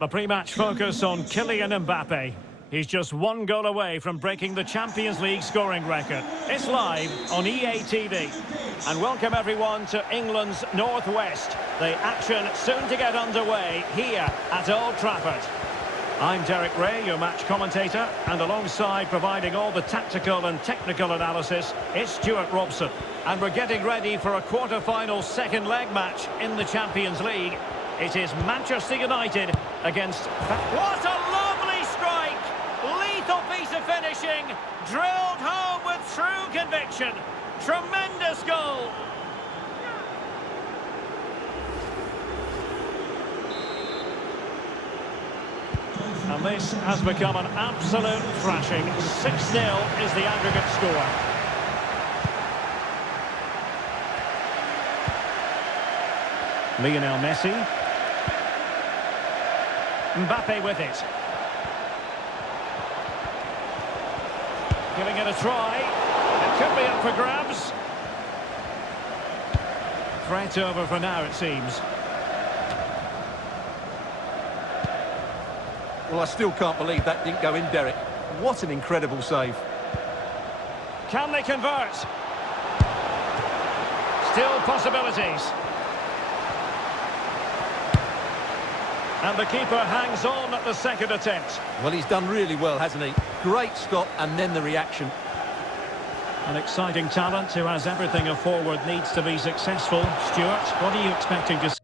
The pre-match focus on Kylian Mbappe. He's just one goal away from breaking the Champions League scoring record. It's live on EA TV. And welcome everyone to England's Northwest. The action soon to get underway here at Old Trafford. I'm Derek Ray, your match commentator, and alongside providing all the tactical and technical analysis, it's Stuart Robson. And we're getting ready for a quarter-final second leg match in the Champions League. It is Manchester United against... What a lovely strike! Lethal piece of finishing, drilled home with true conviction. Tremendous goal! And this has become an absolute thrashing. 6-0 is the aggregate score. Lionel Messi. Mbappe with it. Giving it a try. It could be up for grabs. Threat over for now, it seems. Well, I still can't believe that didn't go in, Derek. What an incredible save. Can they convert? Still possibilities. And the keeper hangs on at the second attempt. Well, he's done really well, hasn't he? Great stop, and then the reaction. An exciting talent who has everything a forward needs to be successful. Stuart, what are you expecting to see?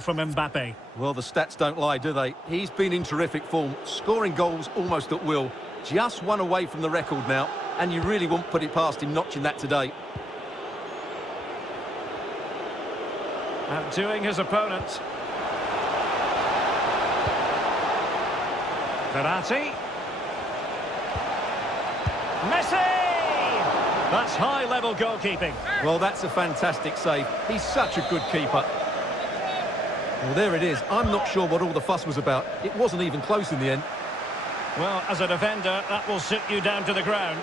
From Mbappe. Well, the stats don't lie, do they? He's been in terrific form, scoring goals almost at will. Just one away from the record now, and you really won't put it past him notching that today. Outdoing his opponent. Verratti. Messi! That's high-level goalkeeping. Well, that's a fantastic save. He's such a good keeper. Well, there it is. I'm not sure what all the fuss was about. It wasn't even close in the end. Well, as a defender, that will sit you down to the ground.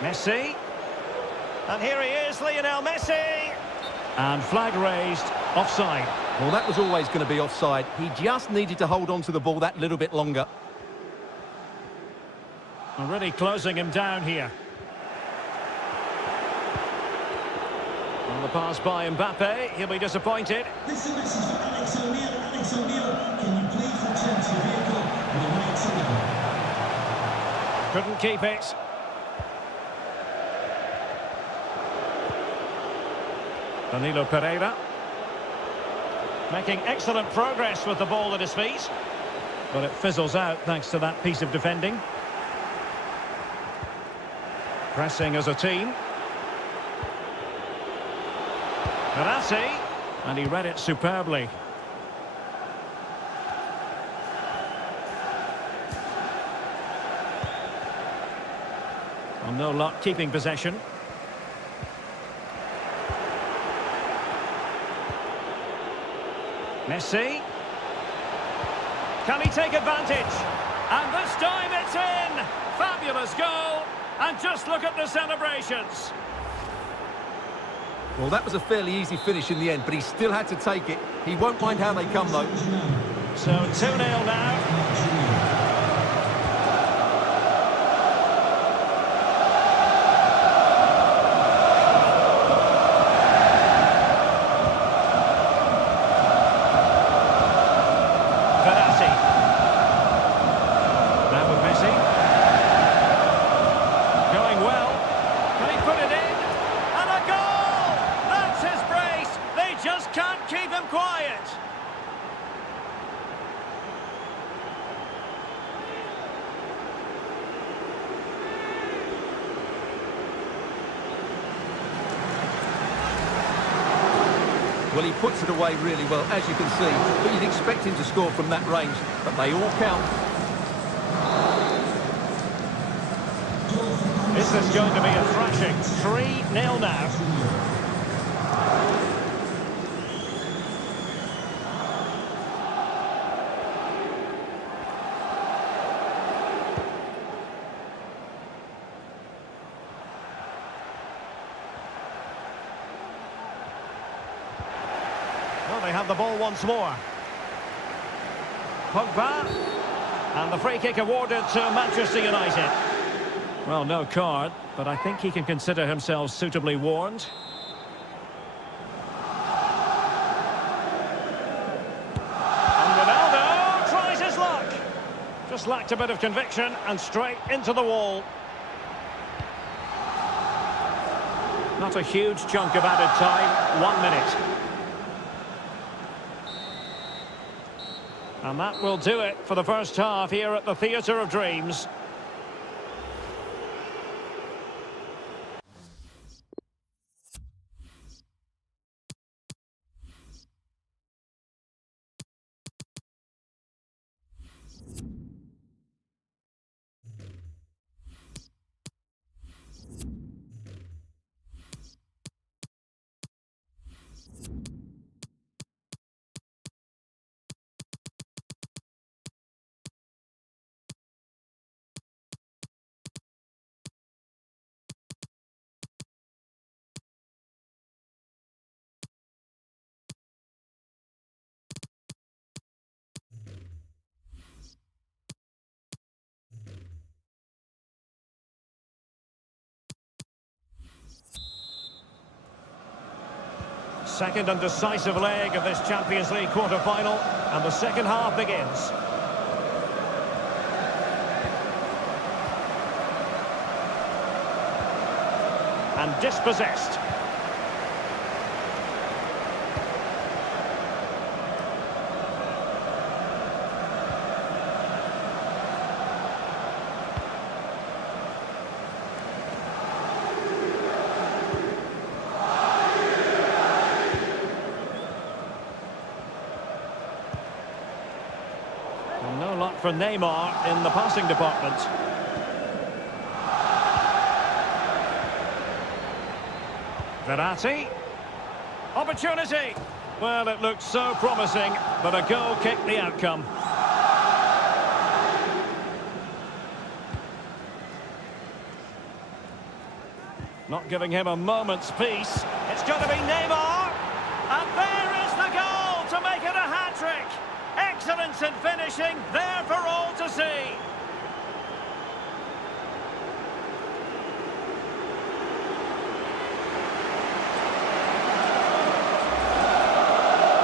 Messi. And here he is, Lionel Messi. And flag raised, offside. Well, that was always going to be offside. He just needed to hold on to the ball that little bit longer. And really closing him down here. On the pass by Mbappe, he'll be disappointed. This is a message for Alex O'Neill. Alex O'Neill, can you please return to your vehicle with a white signal? Couldn't keep it. Danilo Pereira. Making excellent progress with the ball at his feet. But it fizzles out thanks to that piece of defending. Pressing as a team. Verratti, and he read it superbly. Well, no luck keeping possession. Messi. Can he take advantage? And this time it's in! Fabulous goal! And just look at the celebrations. Well, that was a fairly easy finish in the end, but he still had to take it. He won't mind how they come, though. So 2-0 now. Going well. Can he put it in? And a goal! gone quiet. Well, he puts it away really well, as you can see. But you'd expect him to score from that range, but they all count. This is going to be a thrashing. 3-0 now. Well, they have the ball once more. Pogba. And the free kick awarded to Manchester United. Well, no card, but I think he can consider himself suitably warned. And Ronaldo tries his luck. Just lacked a bit of conviction and straight into the wall. Not a huge chunk of added time, 1 minute. And that will do it for the first half here at the Theatre of Dreams. Second and decisive leg of this Champions League quarter-final, and the second half begins. And dispossessed. No luck for Neymar in the passing department. Verratti. Opportunity. Well, it looked so promising, but a goal kicked the outcome. Not giving him a moment's peace. It's going to be Neymar. And there is the goal to make it a hat-trick. Excellence in finishing, there for all to see.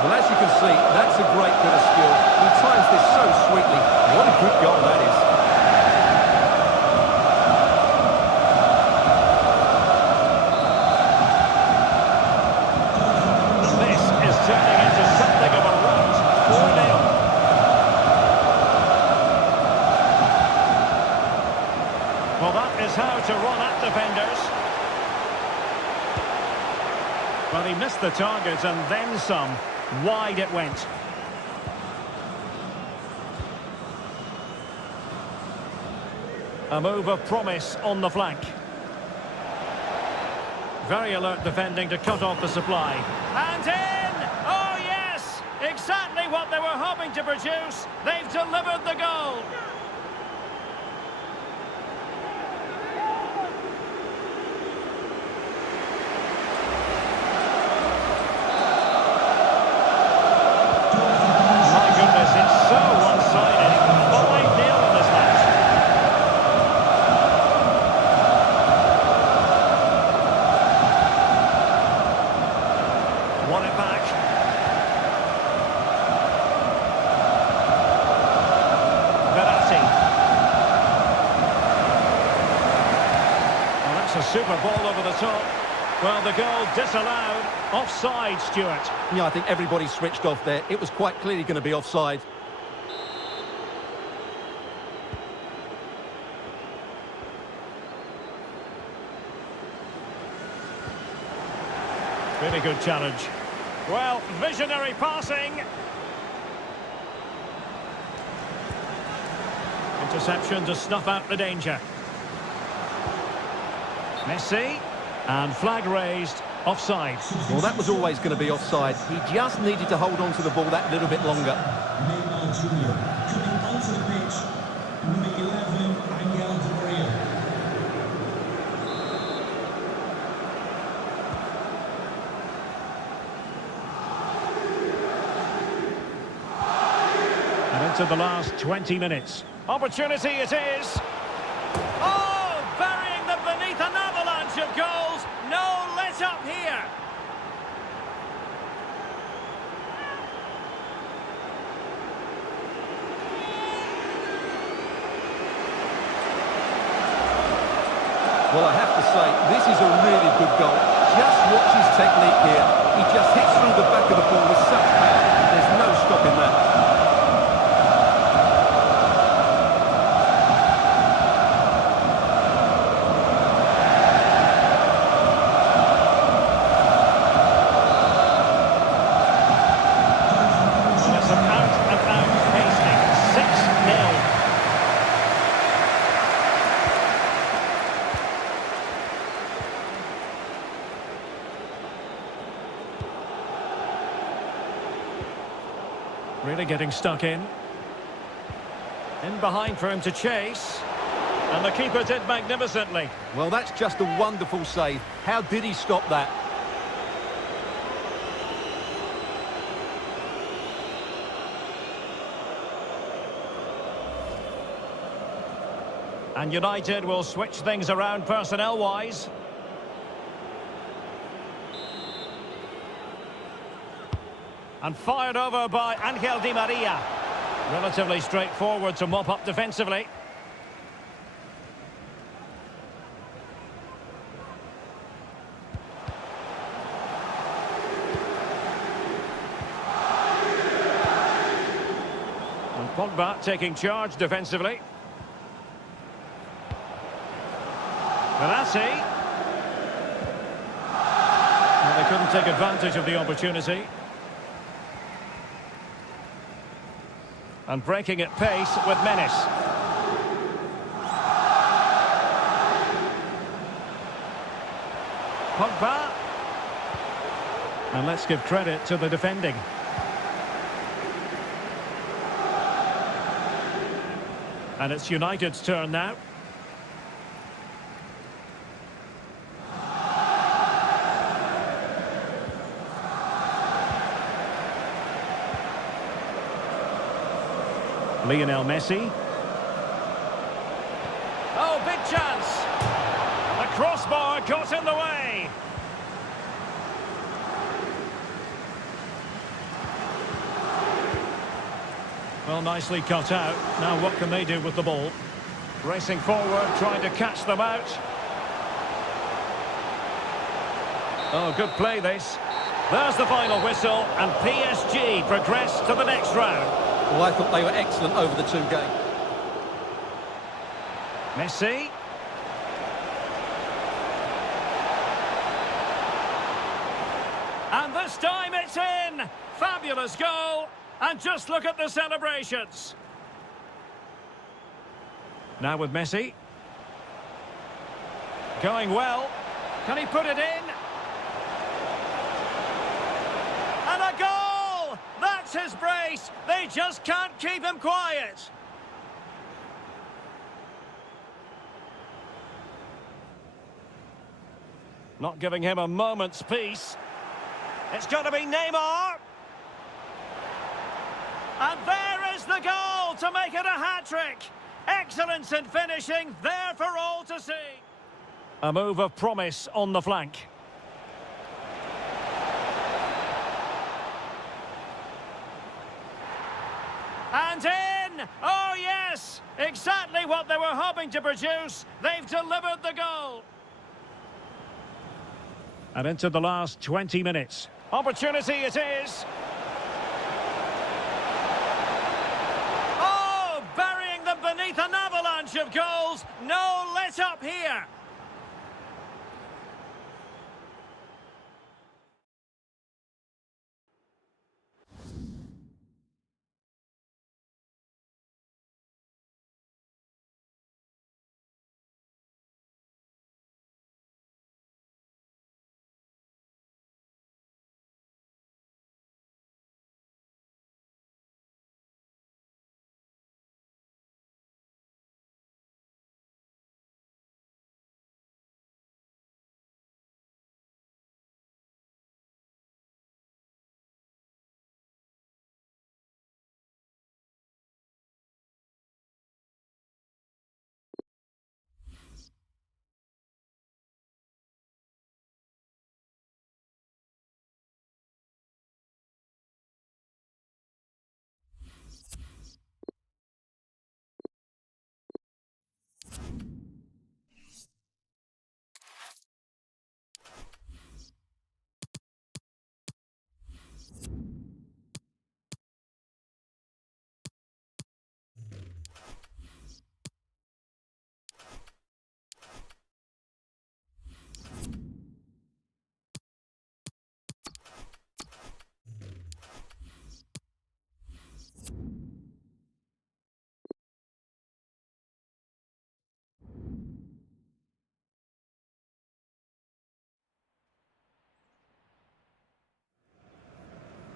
Well, as you can see, that's a great bit of skill. He times this so sweetly. What a good goal that is. And this is turning into something of a rout. 4-0. Well, that is how to run at defenders. Well, he missed the target and then some. Wide it went. A move of promise on the flank. Very alert defending to cut off the supply. And in! Oh, yes! Exactly what they were hoping to produce. They've delivered the goal. It's so one-sided. 5-0 in this match. Won it back. Verratti. Well, that's a super ball over the top. Well, the goal disallowed. Offside, Stuart. Yeah, I think everybody switched off there. It was quite clearly going to be offside. Really good challenge. Well, visionary passing. Interception to snuff out the danger. Messi. And flag raised. Offside. Well, that was always going to be offside. He just needed to hold on to the ball that little bit longer. Neymar Jr. coming onto the pitch. Number 11, Angel Di Maria. And into the last 20 minutes. Opportunity it is. Oh, burying them beneath an avalanche of goals. No let up here. Well, I have to say, this is a really good goal. Just watch his technique here. He just hits through the back of the ball with such power. There's no stopping that. It's an out-and-out pasting. 6-0. Really getting stuck in. In behind for him to chase. And the keeper did magnificently. Well, that's just a wonderful save. How did he stop that? And United will switch things around personnel-wise. And fired over by Angel Di Maria. Relatively straightforward to mop up defensively. And Pogba taking charge defensively. Verratti. Well, they couldn't take advantage of the opportunity. And breaking at pace with menace. Pogba. And let's give credit to the defending. And it's United's turn now. Lionel Messi. Oh, big chance. The crossbar got in the way. Well, nicely cut out. Now what can they do with the ball? Racing forward, trying to catch them out. Oh, good play this. There's the final whistle, and PSG progress to the next round. Well, I thought they were excellent over the two games. Messi. And this time it's in! Fabulous goal! And just look at the celebrations. Now with Messi. Going well. Can he put it in? And a goal! That's his brace! They just can't keep him quiet. Not giving him a moment's peace. It's got to be Neymar. And there is the goal to make it a hat-trick. Excellence in finishing, there for all to see. A move of promise on the flank. And in! Oh yes! Exactly what they were hoping to produce. They've delivered the goal. And into the last 20 minutes. Opportunity it is. Oh, burying them beneath an avalanche of goals. No let up here.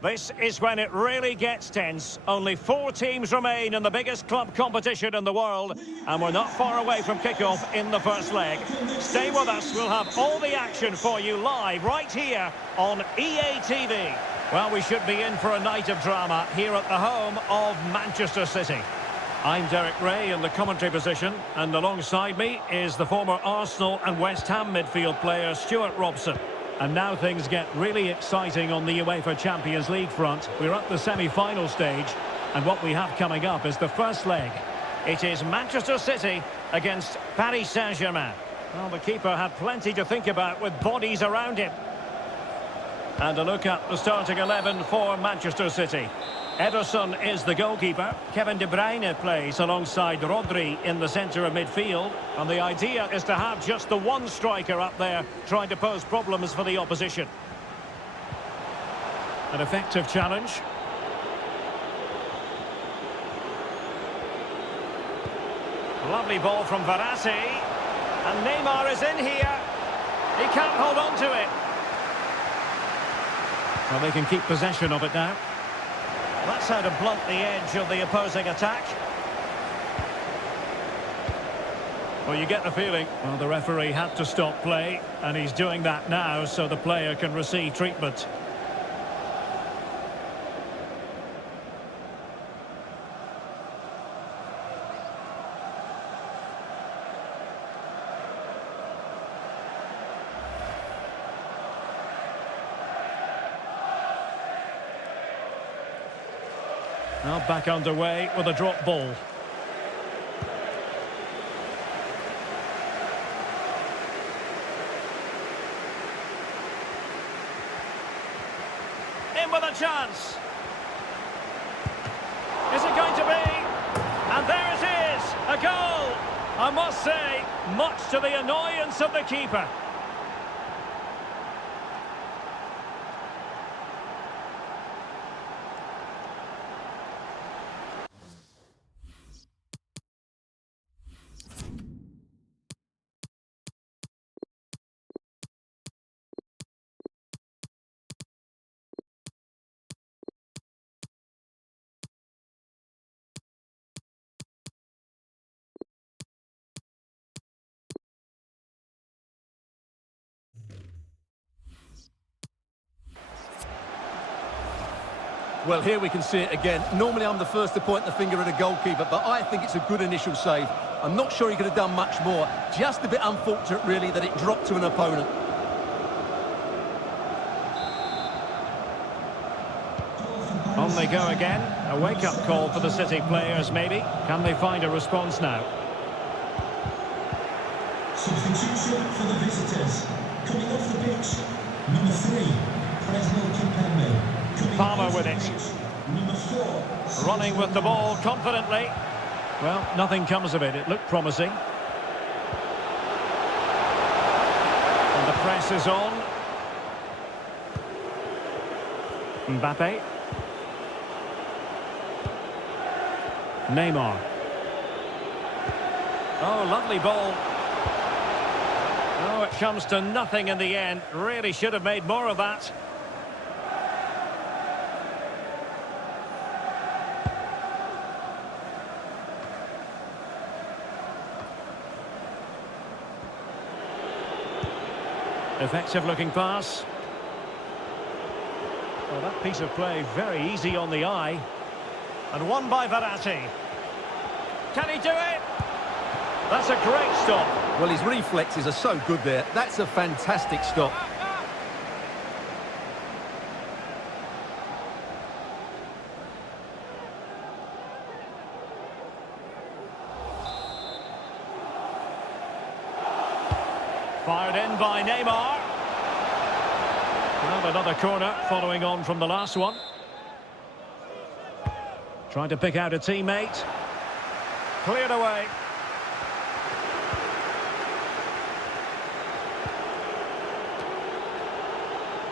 This is when it really gets tense. Only 4 teams remain in the biggest club competition in the world, and we're not far away from kickoff in the first leg. Stay with us, we'll have all the action for you live right here on EA TV. Well, we should be in for a night of drama here at the home of Manchester City. I'm Derek Ray in the commentary position, and alongside me is the former Arsenal and West Ham midfield player Stuart Robson. And now things get really exciting on the UEFA Champions League front. We're at the semi-final stage, and what we have coming up is the first leg. It is Manchester City against Paris Saint-Germain. Well, the keeper had plenty to think about with bodies around him. And a look at the starting 11 for Manchester City. Ederson is the goalkeeper. Kevin De Bruyne plays alongside Rodri in the centre of midfield. And the idea is to have just the one striker up there trying to pose problems for the opposition. An effective challenge. Lovely ball from Verratti. And Neymar is in here. He can't hold on to it. Well, they can keep possession of it now. That's how to blunt the edge of the opposing attack. Well, you get the feeling, well, the referee had to stop play, and he's doing that now so the player can receive treatment. Now back underway with a drop ball. In with a chance. Is it going to be? And there it is, a goal. I must say, much to the annoyance of the keeper. Well, here we can see it again. Normally I'm the first to point the finger at a goalkeeper, but I think it's a good initial save. I'm not sure he could have done much more. Just a bit unfortunate, really, that it dropped to an opponent. On they go again. A wake-up call for the City players, maybe. Can they find a response now? Substitution for the visitors. Coming off the pitch, Number 3, Fresno Kimpembe. Coming Palmer onto with the it. pitch, number 4. Running with the ball confidently. Well, nothing comes of it. It looked promising. And the press is on. Mbappe. Neymar. Oh, lovely ball. Oh, it comes to nothing in the end. Really should have made more of that. Effective looking pass. Well, that piece of play very easy on the eye. And won by Verratti. Can he do it? That's a great stop. Well, his reflexes are so good there. That's a fantastic stop. Fired in by Neymar. Well, another corner following on from the last one. Trying to pick out a teammate. Cleared away.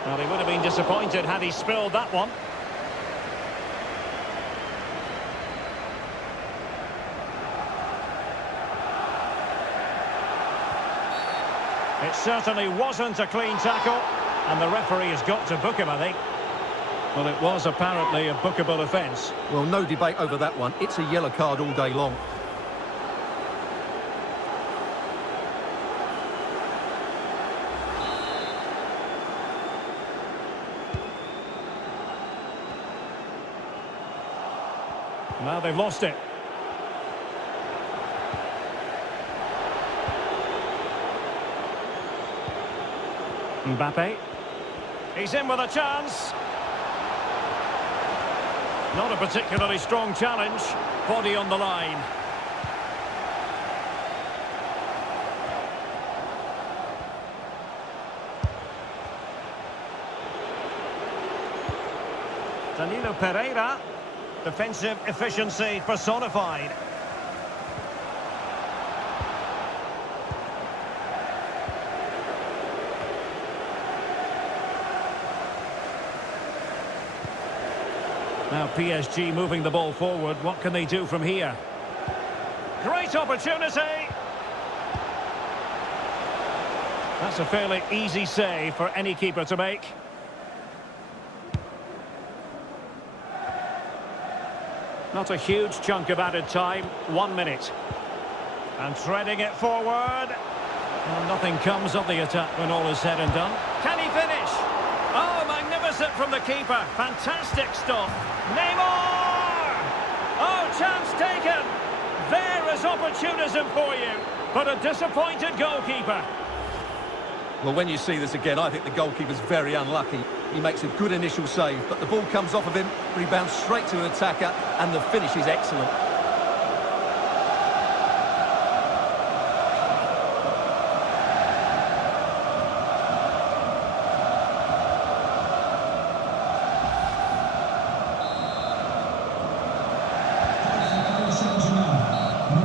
Well, he would have been disappointed had he spilled that one. It certainly wasn't a clean tackle, and the referee has got to book him, I think. Well, it was apparently a bookable offence. Well, no debate over that one. It's a yellow card all day long. Now they've lost it. Mbappe. He's in with a chance. Not a particularly strong challenge. Body on the line. Danilo Pereira. Defensive efficiency personified. Now PSG moving the ball forward. What can they do from here? Great opportunity. That's a fairly easy save for any keeper to make. Not a huge chunk of added time. 1 minute. And threading it forward. Well, nothing comes of the attack when all is said and done. Can he finish? Oh, magnificent from the keeper. Fantastic stop. Neymar! Oh, chance taken. There is opportunism for you. But a disappointed goalkeeper. Well, when you see this again, I think the goalkeeper's very unlucky. He makes a good initial save, but the ball comes off of him, rebounds straight to an attacker, and the finish is excellent.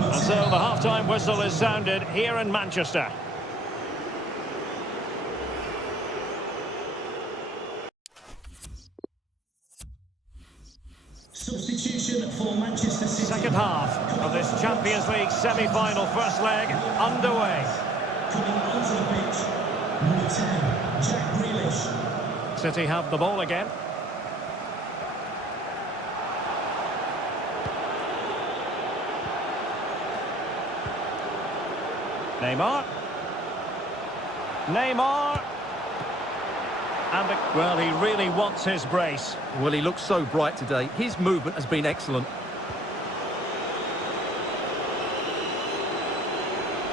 And so the half-time whistle is sounded here in Manchester. Substitution for Manchester City. Second half of this Champions League semi-final first leg underway. Coming onto the pitch, number 10, Jack Grealish. City have the ball again. Neymar. Neymar. And well, he really wants his brace. Well, he looks so bright today. His movement has been excellent.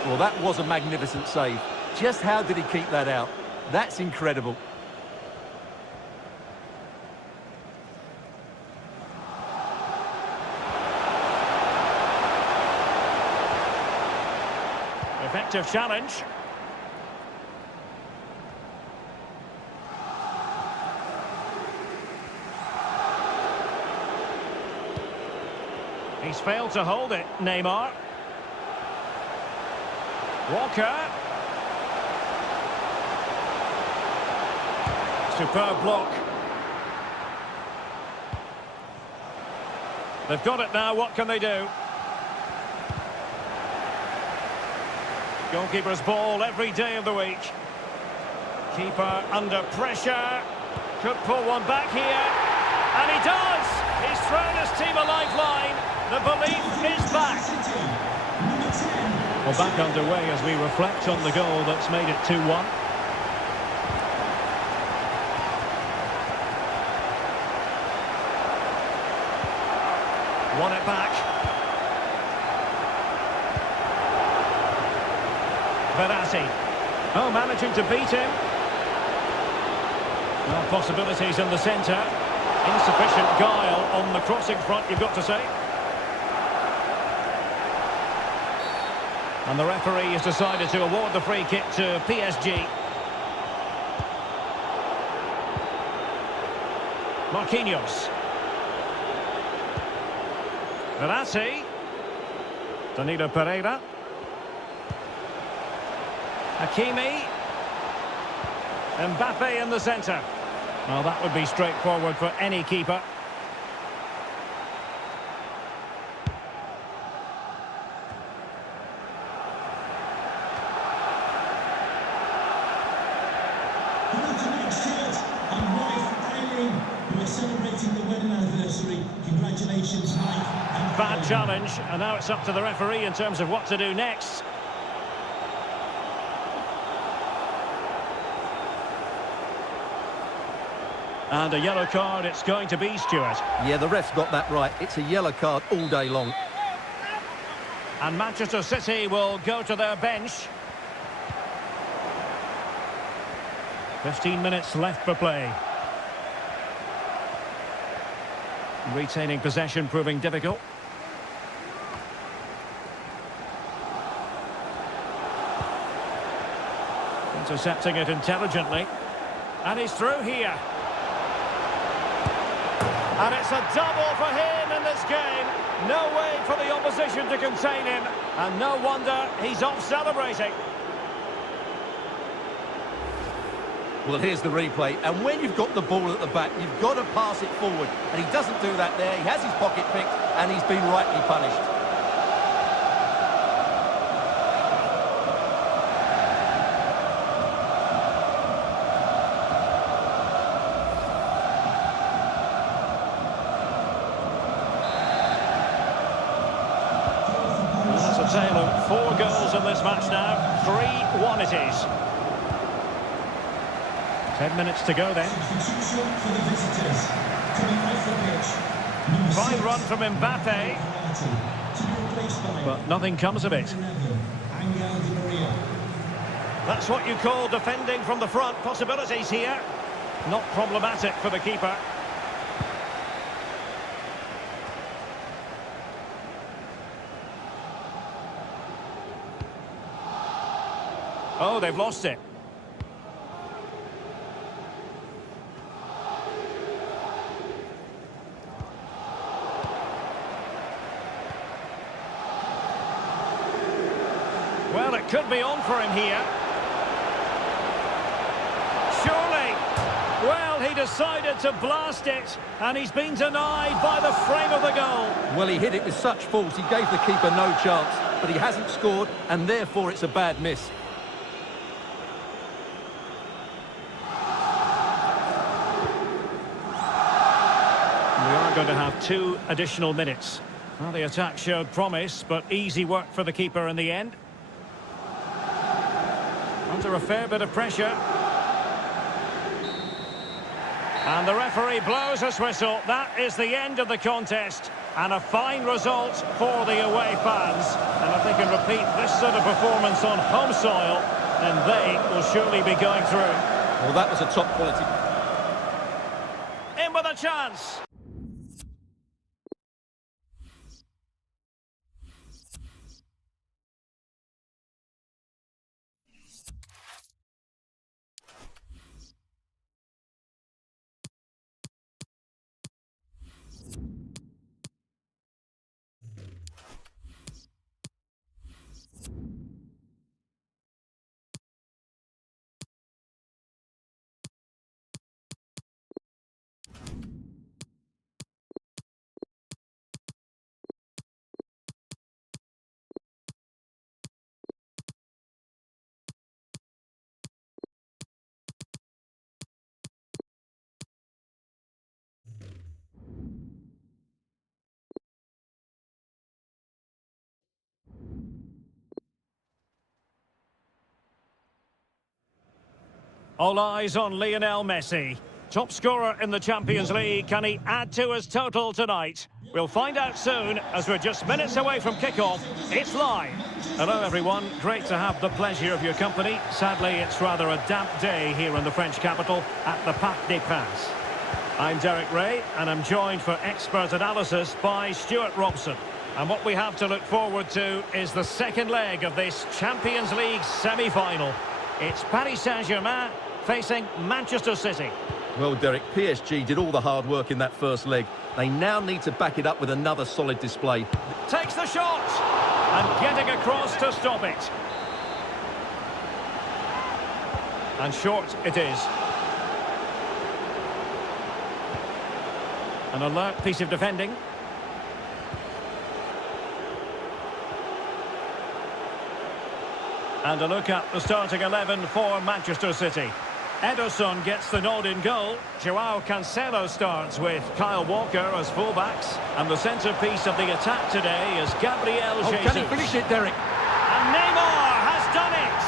Well, that was a magnificent save. Just how did he keep that out? That's incredible. Effective challenge. He's failed to hold it, Neymar. Walker. Superb block. They've got it now, what can they do? Goalkeeper's ball every day of the week. Keeper under pressure. Could pull one back here. And he does! He's thrown his team a lifeline. The belief is back. Well, back underway as we reflect on the goal that's made it 2-1. Won it back. Verratti. Oh, managing to beat him. Well, possibilities in the centre. Insufficient guile on the crossing front, you've got to say. And the referee has decided to award the free kick to PSG. Marquinhos. Verratti. Danilo Pereira. Hakimi. Mbappe in the centre. Well, that would be straightforward for any keeper. Congratulations, Mike. Bad challenge, and now it's up to the referee in terms of what to do next. And a yellow card it's going to be, Stuart. Yeah, the ref's got that right. It's a yellow card all day long. And Manchester City will go to their bench. 15 minutes left for play. Retaining possession proving difficult. Intercepting it intelligently. And he's through here. And it's a double for him in this game. No way for the opposition to contain him. And no wonder he's off celebrating. Well, here's the replay. And when you've got the ball at the back, you've got to pass it forward. And he doesn't do that there. He has his pocket picked, and he's been rightly punished. That's a tale of 4 goals in this match now. 3-1 it is. 10 minutes to go then. Fine run from Mbappe. But nothing comes of it. That's what you call defending from the front. Possibilities here. Not problematic for the keeper. Oh, they've lost it. Well, it could be on for him here. Surely. Well, he decided to blast it, and he's been denied by the frame of the goal. Well, he hit it with such force, he gave the keeper no chance, but he hasn't scored, and therefore it's a bad miss. We are going to have 2 additional minutes. Well, the attack showed promise, but easy work for the keeper in the end. Under a fair bit of pressure. And the referee blows his whistle. That is the end of the contest. And a fine result for the away fans. And if they can repeat this sort of performance on home soil, then they will surely be going through. Well, that was a top quality. In with a chance. All eyes on Lionel Messi. Top scorer in the Champions League. Can he add to his total tonight? We'll find out soon, as we're just minutes away from kickoff. It's live. Hello, everyone. Great to have the pleasure of your company. Sadly, it's rather a damp day here in the French capital at the Parc des Princes. I'm Derek Ray, and I'm joined for expert analysis by Stuart Robson. And what we have to look forward to is the second leg of this Champions League semi-final. It's Paris Saint-Germain facing Manchester City. Well, Derek, PSG did all the hard work in that first leg. They now need to back it up with another solid display. Takes the shot! And getting across to stop it. And short it is. An alert piece of defending. And a look at the starting 11 for Manchester City. Ederson gets the nod in goal. Joao Cancelo starts with Kyle Walker as fullbacks. And the centrepiece of the attack today is Gabriel Jesus. Can he finish it, Derek? And Neymar has done it!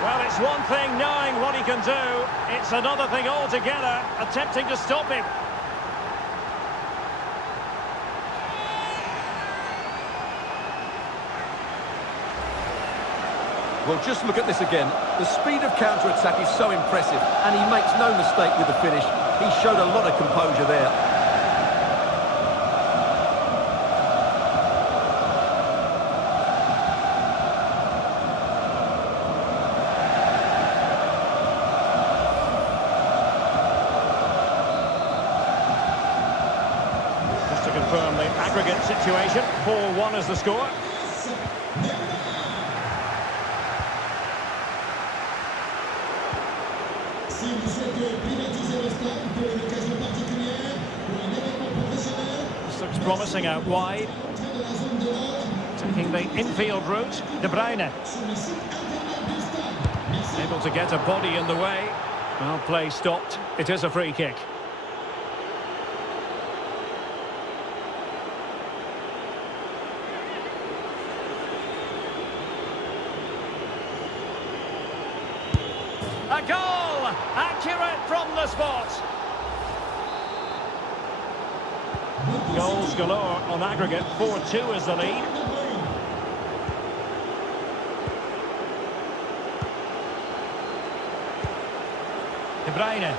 Well, it's one thing knowing what he can do. It's another thing altogether, attempting to stop him. Well, just look at this again. The speed of counter-attack is so impressive, and he makes no mistake with the finish. He showed a lot of composure there. Just to confirm the aggregate situation, 4-1 is the score. Si vous souhaitez privatiser le stade pour une occasion particulière, pour un événement professionnel, This looks promising out wide. de la zone de l'ordre, Taking the infield route, De Bruyne. sur le site internet du stade. Merci. Able to get a body in the way. Well, play stopped. It is a free kick. A goal! Accurate from the spot. Goals galore on aggregate. 4-2 is the lead. De Bruyne.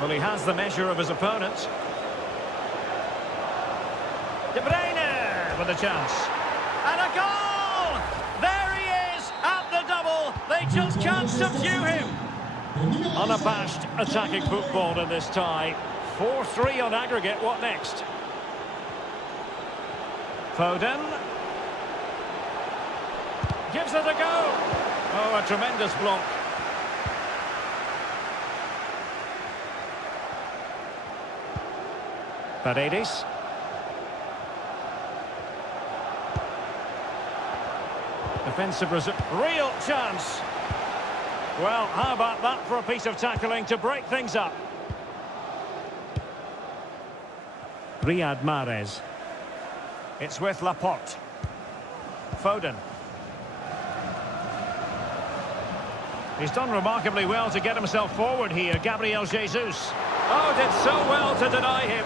Well, he has the measure of his opponent. De Bruyne with a chance. And a goal! There he is at the double. They just can't subdue him. Unabashed attacking football in this tie. 4-3 on aggregate. What next? Foden. Gives it a go. Oh, a tremendous block. Paredes. Defensive real chance. Well, how about that for a piece of tackling to break things up? Riyad Mahrez. It's with Laporte. Foden. He's done remarkably well to get himself forward here, Gabriel Jesus. Oh, did so well to deny him.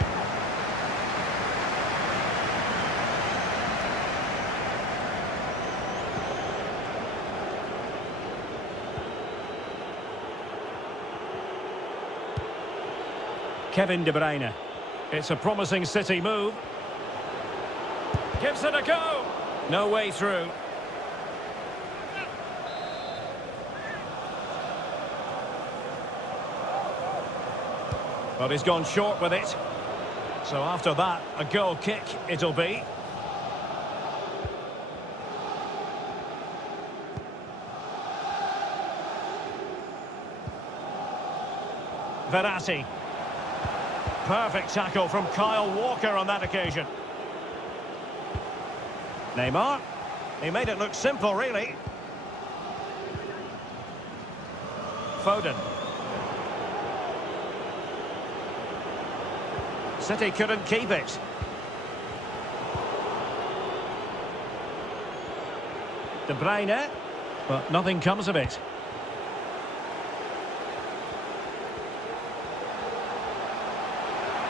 Kevin De Bruyne. It's a promising City move. Gives it a go. No way through. But he's gone short with it. So after that, a goal kick it'll be. Verratti. Perfect tackle from Kyle Walker on that occasion. Neymar. He made it look simple, really. Foden. City couldn't keep it. De Bruyne. But nothing comes of it.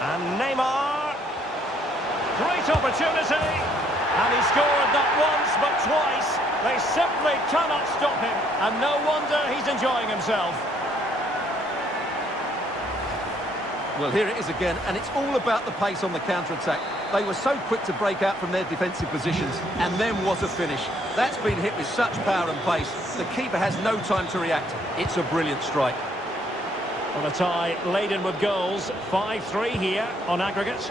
And Neymar. Great opportunity. And he scored not once but twice. They simply cannot stop him. And no wonder he's enjoying himself. Well, here it is again, and it's all about the pace on the counter-attack. They were so quick to break out from their defensive positions, and then what a finish. That's been hit with such power and pace. The keeper has no time to react. It's a brilliant strike. On a tie laden with goals, 5-3 here on aggregate.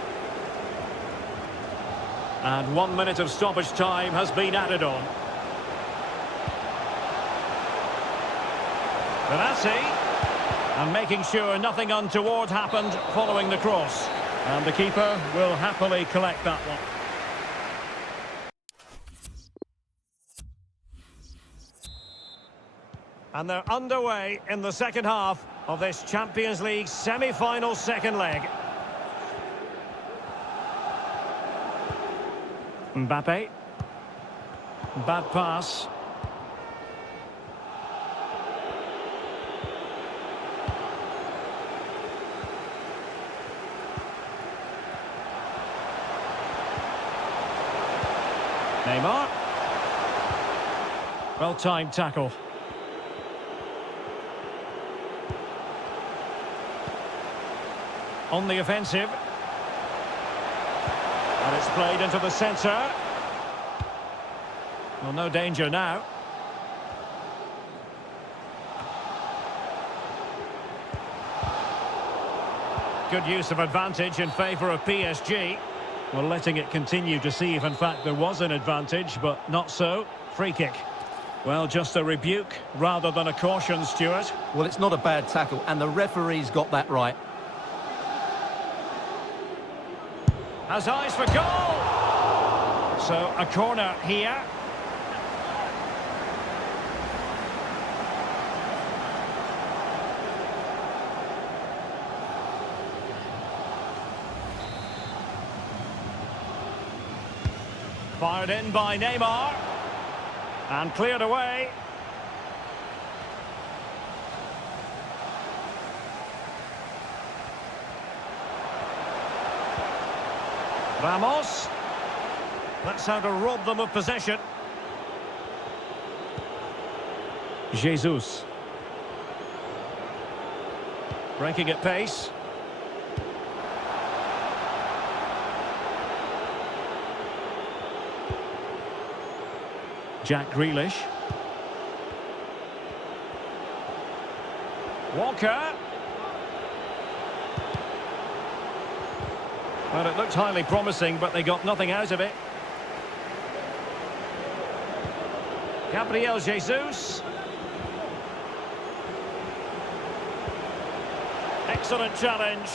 And 1 minute of stoppage time has been added on. Verratti. And making sure nothing untoward happened following the cross. And the keeper will happily collect that one. And they're underway in the second half of this Champions League semi-final second leg. Mbappe. Bad pass. Neymar. Well-timed tackle. On the offensive. And it's played into the centre. Well, no danger now. Good use of advantage in favour of PSG. Well, letting it continue to see if, in fact, there was an advantage, but not so. Free kick. Well, just a rebuke rather than a caution, Stuart. Well, it's not a bad tackle, and the referee's got that right. Has eyes for goal. So, a corner here. Fired in by Neymar. And cleared away. Ramos. That's how to rob them of possession. Jesus. Breaking at pace. Jack Grealish. Walker. Well, it looked highly promising, but they got nothing out of it. Gabriel Jesus. Excellent challenge.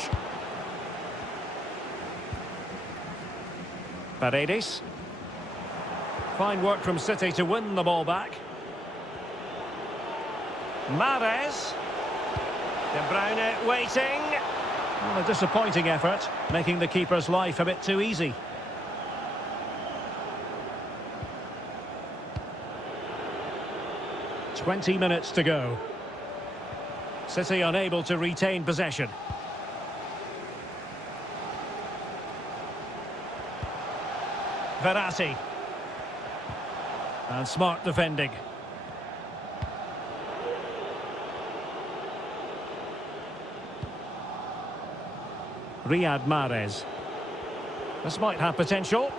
Paredes. Fine work from City to win the ball back. Mahrez. De Bruyne waiting. Well, a disappointing effort, making the keeper's life a bit too easy. "20 minutes to go. City unable to retain possession. Verratti. And smart defending. Riyad Mahrez. This might have potential.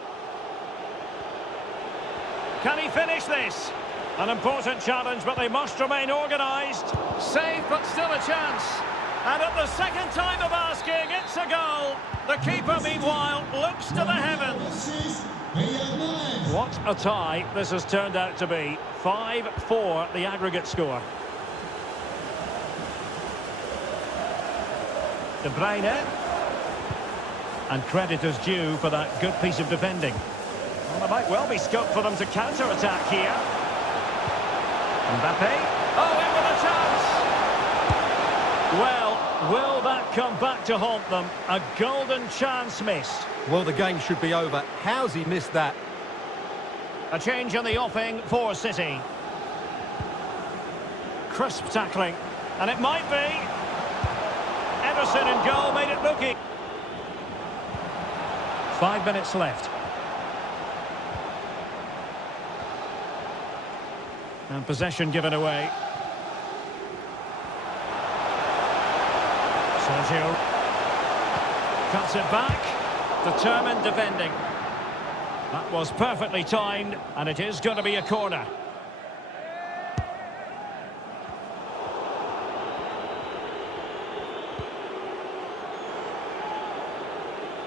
Can he finish this? An important challenge, but they must remain organised. Save, but still a chance. And at the second time of asking, it's a goal. The keeper, meanwhile, looks to the heavens. What a tie this has turned out to be. 5-4 the aggregate score. De Bruyne. And credit is due for that good piece of defending. Well, there might well be scope for them to counter-attack here. Mbappe. Oh, in with a chance! Well, will that come back to haunt them? A golden chance missed. Well, the game should be over. How's he missed that? A change in the offing for City. Crisp tackling. And it might be. Ederson in goal made it looking. 5 minutes left. And possession given away. Sergio cuts it back. Determined defending. That was perfectly timed, and it is going to be a corner.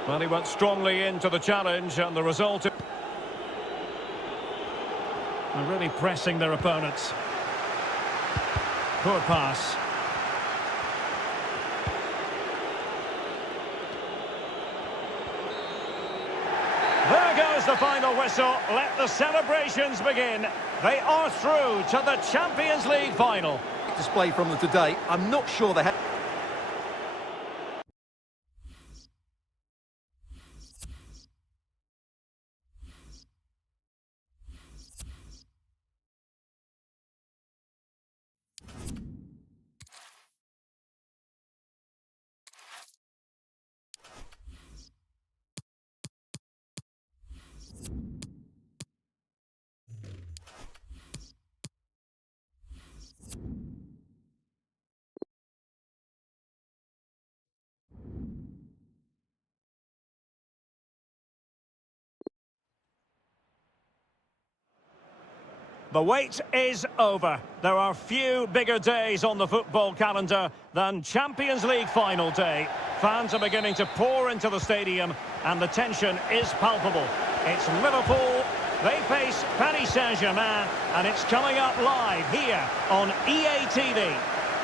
Well, he went strongly into the challenge, and the result... They're really pressing their opponents. Poor pass. There goes the final whistle. Let the celebrations begin. They are through to the Champions League final. Display from them today. I'm not sure they have... The wait is over. There are few bigger days on the football calendar than Champions League final day. Fans are beginning to pour into the stadium and the tension is palpable. It's Liverpool. They face Paris Saint-Germain, and it's coming up live here on EA TV.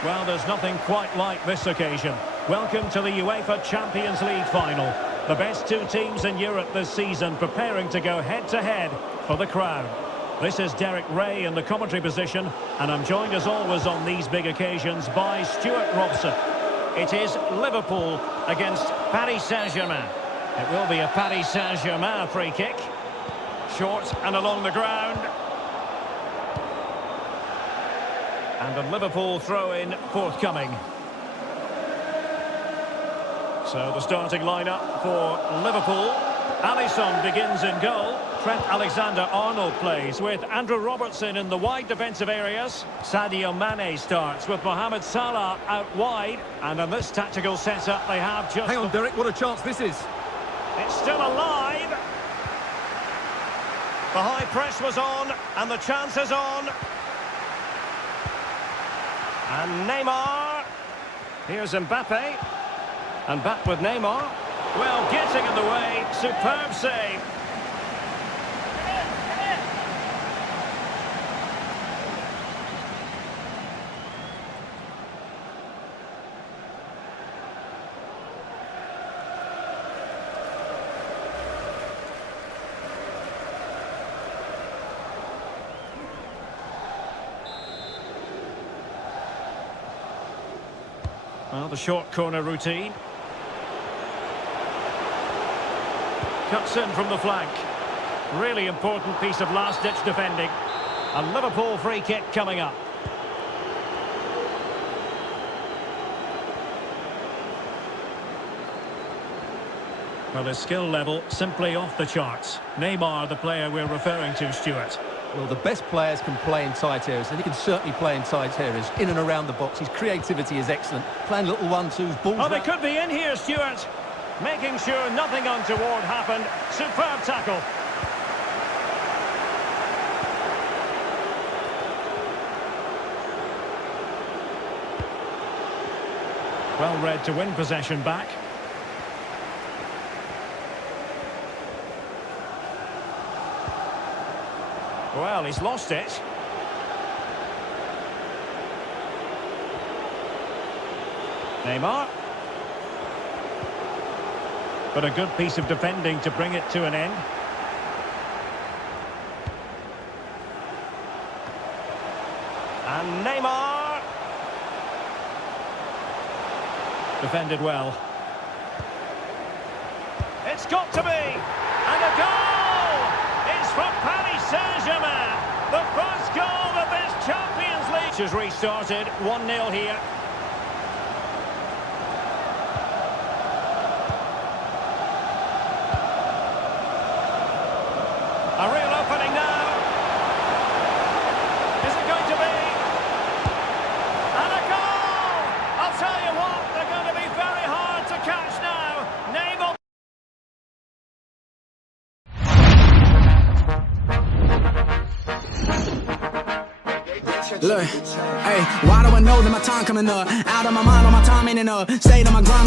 Well, there's nothing quite like this occasion. Welcome to the UEFA Champions League final. The best two teams in Europe this season preparing to go head-to-head for the crown. This is Derek Ray in the commentary position, and I'm joined as always on these big occasions by Stuart Robson. It is Liverpool against Paris Saint-Germain. It will be a Paris Saint-Germain free kick. Short and along the ground. And a Liverpool throw-in forthcoming. So the starting lineup for Liverpool. Alisson begins in goal. Trent Alexander-Arnold plays with Andrew Robertson in the wide defensive areas. Sadio Mane starts with Mohamed Salah out wide. And in this tactical setup, they have just... Hang on, Derek, what a chance this is. It's still alive. The high press was on, and the chance is on. And Neymar. Here's Mbappe. And back with Neymar. Well, getting in the way. Superb save. Well, the short corner routine. Cuts in from the flank. Really important piece of last-ditch defending. A Liverpool free kick coming up. Well, his skill level simply off the charts. Neymar, the player we're referring to, Stuart. Well, the best players can play in tight areas, and he can certainly play in tight areas, in and around the box. His creativity is excellent. Playing little one-twos, balls... Oh, they could be in here, Stuart. Making sure nothing untoward happened. Superb tackle. Well read to win possession back. Well, he's lost it. Neymar. But a good piece of defending to bring it to an end. And Neymar. Defended well. It's got to be. And a goal! It's from Paris Saint-Germain. The first goal of this Champions League. Has restarted. 1-0 here. Look, hey, why do I know that my time coming up? Out of my mind, on my time ain't enough. Stayed on my grind.